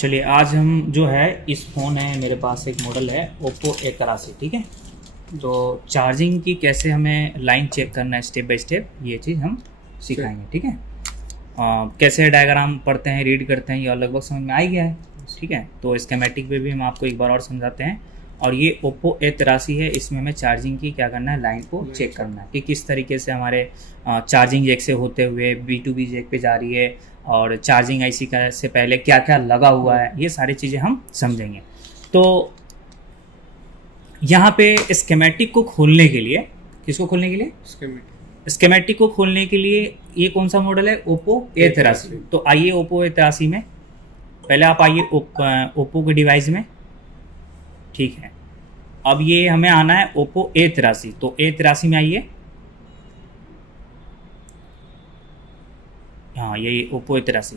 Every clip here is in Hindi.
चलिए आज हम जो है इस फ़ोन है मेरे पास एक मॉडल है ओप्पो A83, ठीक है। तो चार्जिंग की कैसे हमें लाइन चेक करना है स्टेप बाय स्टेप ये चीज़ हम सिखाएंगे, ठीक है। कैसे डायग्राम पढ़ते हैं रीड करते हैं ये लगभग समझ में आ ही गया है, ठीक है। तो स्केमेटिक पे भी हम आपको एक बार और समझाते हैं। और ये ओप्पो A83 है, इसमें हमें चार्जिंग की क्या करना है, लाइन को चेक करना है कि किस तरीके से हमारे चार्जिंग जैक से होते हुए B2B जैक पे जा रही है और चार्जिंग आईसी का से पहले क्या क्या लगा हुआ है, ये सारी चीज़ें हम समझेंगे। तो यहाँ पे स्केमेटिक को खोलने के लिए, किसको खोलने के लिए, स्केमेटिक को खोलने के लिए ये कौन सा मॉडल है, ओप्पो A83। तो आइए ओप्पो A83 में, पहले आप आइए ओप्पो के डिवाइस में, ठीक है। अब ये हमें आना है ओप्पो A83, तो A83 में आइए। हाँ ये ओप्पो A83।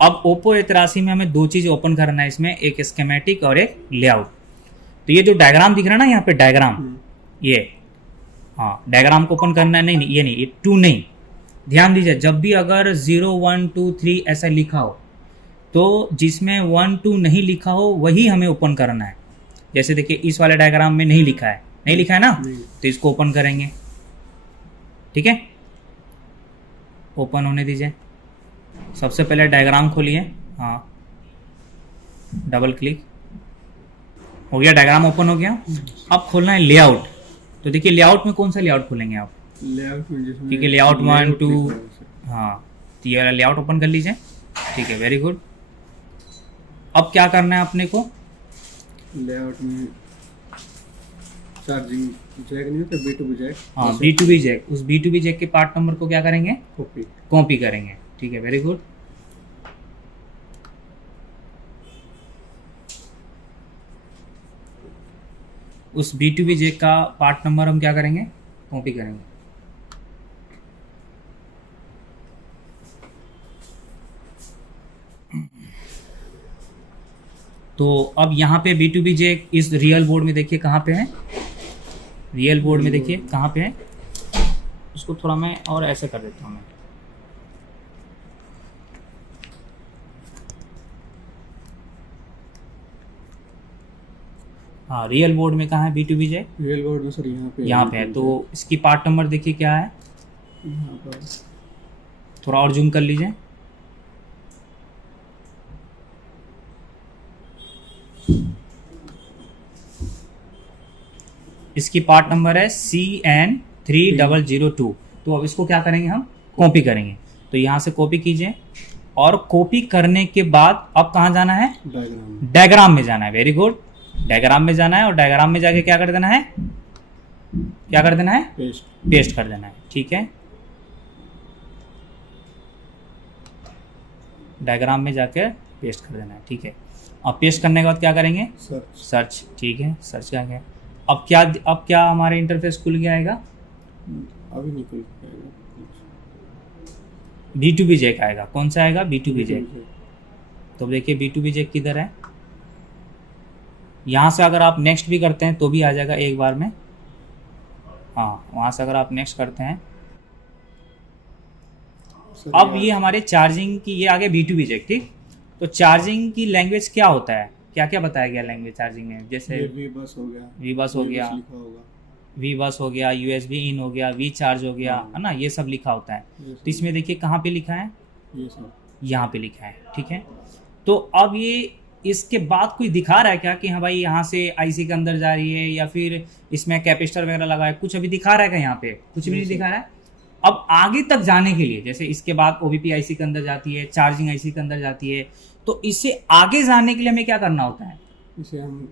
अब ओप्पो A83 में हमें दो चीज़ ओपन करना है, इसमें एक स्केमेटिक और एक लेआउट। तो ये जो डायग्राम दिख रहा है ना यहाँ पे डायग्राम, ये हाँ डायग्राम को ओपन करना है। नहीं ये नहीं, ये 2 नहीं, ध्यान दीजिए। जब भी अगर 0 1 2 3 ऐसा लिखा हो तो जिसमें 1 2 नहीं लिखा हो वही हमें ओपन करना है। जैसे देखिए इस वाले डायग्राम में नहीं लिखा है, नहीं लिखा है ना, तो इसको ओपन करेंगे, ठीक है। ओपन होने दीजिए। सबसे पहले डायग्राम खोलिए, हाँ डबल क्लिक हो गया, डायग्राम ओपन हो गया। अब खोलना है लेआउट। तो देखिए लेआउट में कौन सा लेआउट खोलेंगे आप, लेआउट में जिसमें ठीक है लेआउट 1 2, हाँ तो ये वाला लेआउट ओपन कर लीजिए, ठीक है वेरी गुड। अब क्या करना है अपने को, लेआउट में चार्जिंग जैक नहीं होता B2B जैक, हाँ B2B जैक, उस B2B जैक के पार्ट नंबर को क्या करेंगे, कॉपी करेंगे, ठीक है वेरी गुड। उस B2B जैक का पार्ट नंबर हम क्या करेंगे, कॉपी करेंगे। तो अब यहाँ पे B2B जैक इस रियल बोर्ड में देखिए कहाँ पे है, रियल बोर्ड में देखिए कहाँ पे है। उसको थोड़ा मैं और ऐसे कर देता हूँ मैं, हाँ रियल बोर्ड में कहाँ है B2B जैक, रियल बोर्ड में सर यहाँ पे है। तो इसकी पार्ट नंबर देखिए क्या है, यहाँ पर थोड़ा और जूम कर लीजिए। इसकी पार्ट नंबर है CN3002। तो अब इसको क्या करेंगे, हम कॉपी करेंगे। तो यहाँ से कॉपी कीजिए और कॉपी करने के बाद अब कहाँ जाना है, डायग्राम में जाना है, वेरी गुड। डायग्राम में जाना है और डायग्राम में जाके क्या कर देना है, क्या कर देना है, पेस्ट कर देना है, ठीक है। डायग्राम में जाके पेस्ट कर देना है, ठीक है। अब पेस्ट करने के बाद क्या करेंगे, सर्च, ठीक है सर्च क्या है। अब क्या हमारे इंटरफेस खुल गया आएगा, अभी नहीं खुल पाएगा। B2B जैक आएगा, कौन सा आएगा, B2B जैक। तो देखिए B2B जैक किधर है, यहाँ से अगर आप नेक्स्ट भी करते हैं तो भी आ जाएगा एक बार में, हाँ वहाँ से अगर आप नेक्स्ट करते हैं। अब ये हमारे चार्जिंग की ये आ गया B2B जैक, ठीक। तो चार्जिंग की लैंग्वेज क्या होता है, क्या क्या बताया गया लैंग्वेज चार्जिंग में, जैसे वी बस हो गया, वी बस हो गया, USB इन हो गया, वी चार्ज हो गया, है ना, ये सब लिखा होता है। तो इसमें देखिए कहाँ पे लिखा है, यहाँ पे लिखा है, ठीक है। तो अब ये इसके बाद कोई दिखा रहा है क्या कि हाँ भाई यहाँ से आईसी के अंदर जा रही है या फिर इसमें कैपेसिटर वगैरह लगा है, कुछ अभी दिखा रहा है क्या, यहाँ पे कुछ भी नहीं दिखा रहा है। अब आगे तक जाने के लिए, जैसे इसके बाद OBP आईसी के अंदर जाती है, चार्जिंग आईसी के अंदर जाती है, तो इससे आगे जाने के लिए हमें क्या करना होता है, इसे हम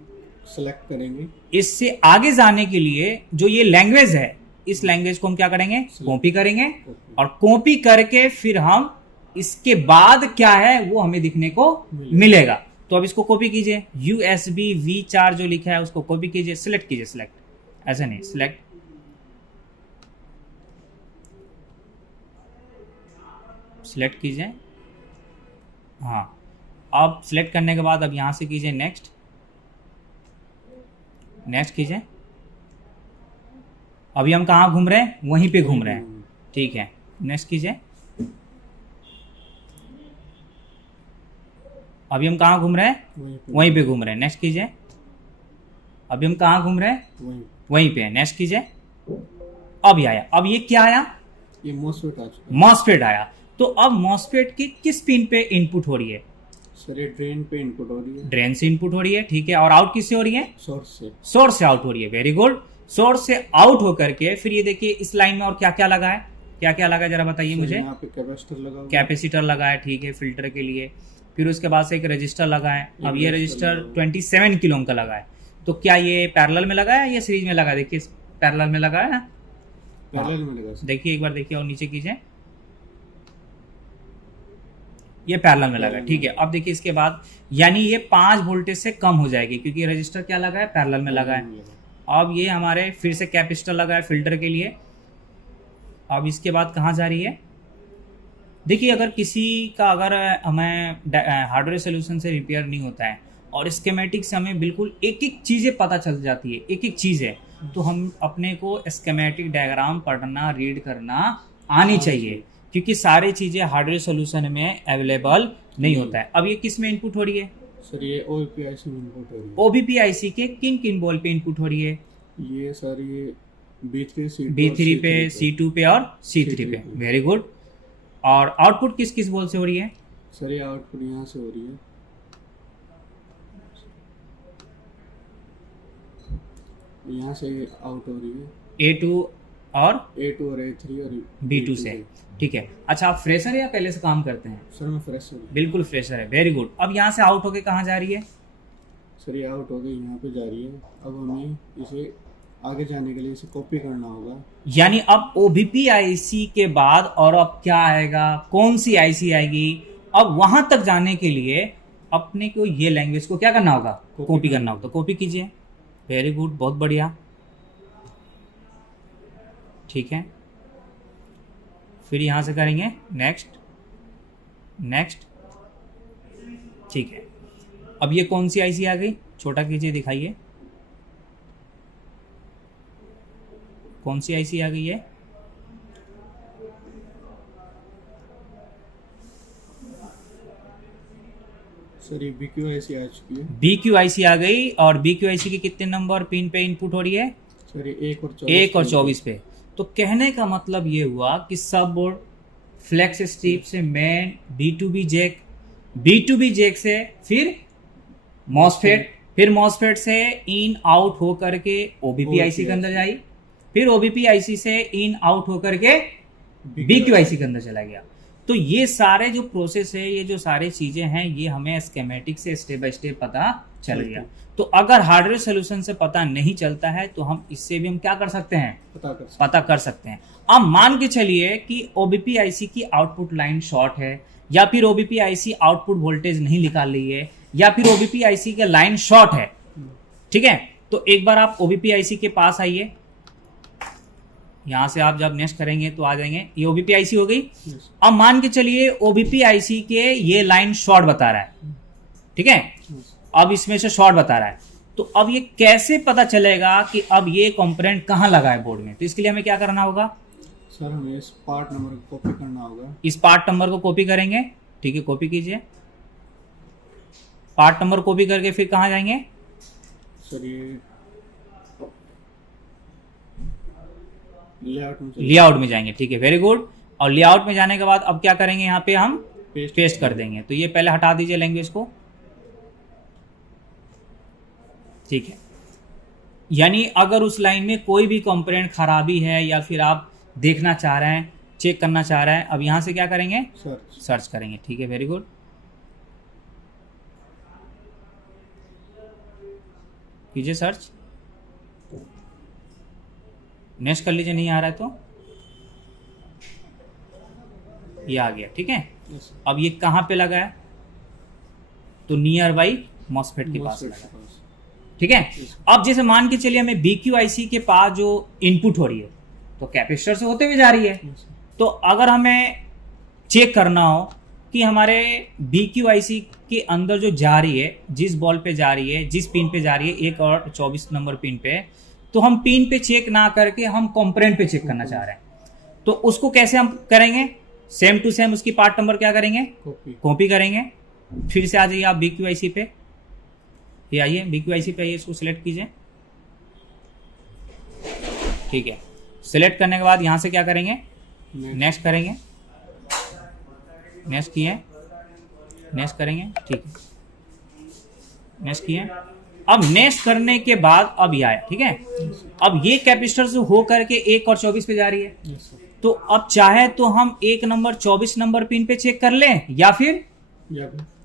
सेलेक्ट करेंगे। इससे आगे जाने के लिए जो ये लैंग्वेज है, इस लैंग्वेज को हम क्या करेंगे, कॉपी करेंगे। और कॉपी करके फिर हम इसके बाद क्या है वो हमें दिखने को मिलेगा। तो अब इसको कॉपी कीजिए, USB V चार जो लिखा है उसको कॉपी कीजिए, सिलेक्ट कीजिए, सिलेक्ट ऐसा नहीं, सिलेक्ट सिलेक्ट कीजिए, हाँ। अब सिलेक्ट करने के बाद अब यहाँ से कीजिए नेक्स्ट, नेक्स्ट कीजिए। अभी हम कहाँ घूम रहे हैं, वहीं पे घूम रहे हैं, ठीक है। नेक्स्ट कीजिए, अभी हम कहाँ घूम रहे हैं? वहीं पे घूम रहे हैं। नेक्स्ट कीजिए। अभी हम कहाँ घूम रहे हैं? वहीं पे है। नेक्स्ट कीजिए। अब ये आया। अब ये क्या आया? ये मॉसफेट आ चुका है। मॉसफेट आया। तो अब मॉसफेट की किस पिन पे इनपुट हो रही है? सर ये ड्रेन पे इनपुट हो रही है। ड्रेन से इनपुट हो रही है, ठीक है। और आउट किससे हो रही है? सोर्स से। सोर्स से आउट हो रही है। Very good. सोर्स से आउट होकर के फिर ये देखिए इस लाइन में और क्या क्या लगा है? क्या क्या लगा है जरा बताइए सर मुझे। यहाँ पे कैपेसिटर लगा हुआ है। कैपेसिटर लगा है, ठीक है, फिल्टर के लिए। फिर उसके बाद से एक रजिस्टर लगा है। अब ये रजिस्टर रजिस्टर लगा हुआ 27 किलो ओम का लगा है। तो क्या ये पैरेलल में लगा है या सीरीज में लगा है? देखिए पैरेलल में लगा है ना। पैरेलल में लगा सर। देखिए एक बार देखिए और नीचे कीजिए। ये पैरेलल में लगा है, ठीक है। अब देखिए इसके बाद यानी ये 5 वोल्टेज से कम हो जाएगी क्योंकि रजिस्टर क्या लगा है? पैरेलल में लगा है। अब ये हमारे फिर से कैपेसिटर लगा है फिल्टर के लिए। अब इसके बाद कहाँ जा रही है? देखिए अगर किसी का अगर हमें हार्डवेयर सोल्यूशन से रिपेयर नहीं होता है और स्कीमेटिक से हमें बिल्कुल एक एक चीज़ें पता चल जाती है, एक एक चीज़ है, तो हम अपने को स्कीमेटिक डायग्राम पढ़ना रीड करना आनी चाहिए क्योंकि सारी चीज़ें हार्डवेयर सोल्यूशन में अवेलेबल नहीं होता है। अब ये किस में इनपुट हो रही है? सर ये OBPIC में इनपुट हो रही है। OBPIC के किन किन बॉल पे इनपुट हो रही है? ये सर ये B3 C2 B3 और पे, C2 पे और C3 पे। Very good. और आउटपुट किस किस बॉल से हो रही है? सर ये आउटपुट यहाँ से हो रही है। यहाँ से आउट हो रही है। A2 और A2 और A3 और B2 से, ठीक है। अच्छा आप फ्रेशर या पहले से काम करते हैं? सर मैं फ्रेशर हूँ। बिल्कुल फ्रेशर है। Very good. अब यहाँ से आउट होके कहाँ जा रही है? सर ये आउट हो गई, यहाँ पे जा रही है। अब हमें इसे आगे जाने के लिए इसे कॉपी करना होगा। यानी अब OBPIC के बाद और अब क्या आएगा? कौन सी IC आएगी? अब वहां तक जाने के लिए अपने को ये लैंग्वेज को क्या करना होगा? कॉपी करना होगा। तो कॉपी कीजिए। वेरी गुड, बहुत बढ़िया, ठीक है। फिर यहां से करेंगे नेक्स्ट, नेक्स्ट, ठीक है। अब ये कौन सी IC आ गई? छोटा कीजिए, दिखाइए कौन सी IC आ गई है? सर ये BQIC आ चुकी है। BQIC आ गई। और BQIC के कितने नंबर पिन पे इनपुट हो रही है? सर ये 1 और 24 पे। तो कहने का मतलब ये हुआ कि सब बोर्ड फ्लेक्स स्ट्रिप से मेन B2B जैक से फिर मॉसफेट, फिर मॉसफेट से इन आउट हो करके OBPIC के अंदर जाई, फिर OBPIC से इन आउट होकर के BQIC के अंदर चला गया। तो ये सारे जो प्रोसेस है, ये जो सारी चीजें हैं, ये हमें स्कीमेटिक से स्टेप बाय स्टेप पता चल गया। तो अगर हार्डवेयर सोल्यूशन से पता नहीं चलता है तो हम इससे भी हम क्या कर सकते हैं? पता कर सकते हैं। अब मान के चलिए कि OBPIC की आउटपुट लाइन शॉर्ट है या फिर OBPIC आउटपुट वोल्टेज नहीं निकाल रही है या फिर OBPIC का लाइन शॉर्ट है, ठीक है। तो एक बार आप OBPIC के पास आइए। यहां से आप जब नेक्स्ट करेंगे तो आ जाएंगे। ये OBPIC हो गई। अब मान के चलिए OBPIC के ये लाइन शॉर्ट बता रहा है, ठीक है। अब इसमें से शॉर्ट बता रहा है। तो अब ये कैसे पता चलेगा कि अब ये कंपोनेंट कहाँ लगा है बोर्ड में? तो इसके लिए हमें क्या करना होगा? सर हमें इस पार्ट नंबर को कॉपी करना होगा। इस पार्ट नंबर को कॉपी करेंगे, ठीक है। कॉपी कीजिए। पार्ट नंबर कॉपी करके फिर कहाँ जाएंगे? सर ये लेआउट में जाएंगे, ठीक है। Very good. और लेआउट में जाने के बाद अब क्या करेंगे? यहाँ पे हम पेस्ट कर देंगे। तो ये पहले हटा दीजिए लैंग्वेज को, ठीक है। यानी अगर उस लाइन में कोई भी कंपोनेंट खराबी है या फिर आप देखना चाह रहे हैं, चेक करना चाह रहे हैं, अब यहां से क्या करेंगे? सर्च करेंगे, ठीक है। Very good. कीजिए सर्च। नेक्स्ट कर लीजिए, नहीं आ रहा है तो ये आ गया, ठीक है। अब ये कहां पे लगा है? तो नियर बाई मॉसफेट के पास लगा है, ठीक है। अब जैसे मान के चलिए हमें BQIC के पास जो इनपुट हो रही है तो कैपेसिटर से होते हुए जा रही है। तो अगर हमें चेक करना हो कि हमारे BQIC के अंदर जो जा रही है, जिस बॉल पे जा रही है, जिस पिन पे जा रही है, 1 और 24 नंबर पिन पे, तो हम पिन पे चेक ना करके हम कंपोनेंट पे चेक करना चाह रहे हैं। तो उसको कैसे हम करेंगे? सेम टू सेम उसकी पार्ट नंबर क्या करेंगे? कॉपी करेंगे। फिर से आ जाइए आप BQIC पे, ये आइए BQIC पे आइए, इसको सिलेक्ट कीजिए। ठीक है, सिलेक्ट करने के बाद यहाँ से क्या करेंगे, नेक्स्ट करेंगे, नेक्स्ट किए, नेक्स्ट करेंगे, ठीक है, नेक्स्ट किए। अब नेक्स्ट करने के बाद अब ये आया, ठीक है। अब ये कैपेसिटर से हो करके 1 और 24 पे जा रही है, यस सर। तो अब चाहे तो हम 1 नंबर 24 नंबर पिन पे चेक कर लें या फिर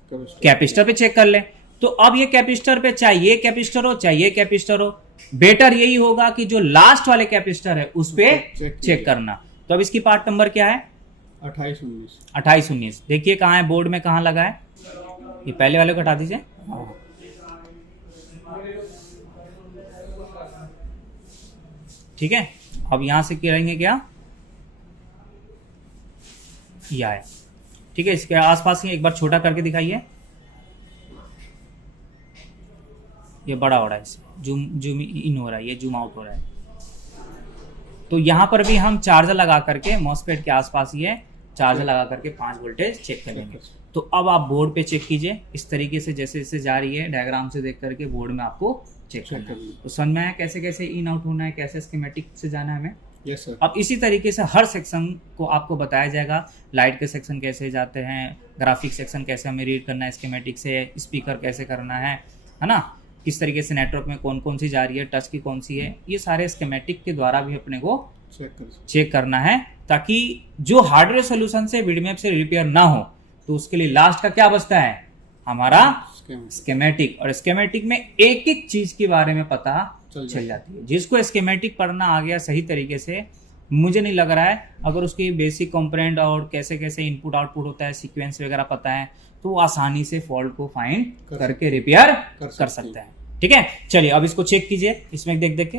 कैपेसिटर पे चेक कर लें। तो अब ये कैपेसिटर पे चाहे ये कैपेसिटर हो चाहे ये कैपेसिटर हो, बेटर यही होगा कि जो लास्ट वाले कैपेसिटर है उस पे चेक करना। तो अब इसकी पार्ट नंबर क्या है, 2819। देखिए कहाँ है, बोर्ड में कहाँ लगा है, ये पहले वाले को हटा दीजिए। ठीक है, अब यहां से करेंगे क्या, ये आया, ठीक है। इसके आसपास ही एक बार छोटा करके दिखाइए, ये बड़ा हो रहा है, इससे जूम इन हो रहा है, ये जूम आउट हो रहा है। तो यहां पर भी हम चार्जर लगा करके मॉसफेट के आसपास ही है, चार्जर लगा करके 5 वोल्टेज चेक करेंगे। तो अब आप बोर्ड पे चेक कीजिए इस तरीके से, जैसे जैसे जा रही है डायग्राम से देख करके बोर्ड में आपको चेक करना है। तो समझ में आया कैसे कैसे इन आउट होना है, कैसे स्कीमेटिक से जाना है हमें। Yes sir. अब इसी तरीके से हर सेक्शन को आपको बताया जाएगा, लाइट के सेक्शन कैसे जाते हैं, ग्राफिक सेक्शन कैसे हमें रीड करना है स्कीमेटिक से, स्पीकर कैसे करना है ना, किस तरीके से नेटवर्क में कौन कौन सी जा रही है, टच की कौन सी है, ये सारे स्कीमेटिक के द्वारा भी अपने को चेक करना है, ताकि जो हार्डवेयर सोल्यूशन से विडमैप से रिपेयर ना हो। तो उसके लिए लास्ट का क्या बचता है, हमारा स्कीमेटिक। और स्कीमेटिक में एक एक चीज के बारे में पता चल जाती है। जिसको स्कीमेटिक पढ़ना आ गया सही तरीके से, मुझे नहीं लग रहा है, अगर उसकी बेसिक कंपोनेंट और कैसे कैसे इनपुट आउटपुट होता है, सीक्वेंस वगैरह पता है, तो वो आसानी से फॉल्ट को फाइंड करके रिपेयर कर सकते हैं। ठीक है, चलिए अब इसको चेक कीजिए, इसमें देख देख के।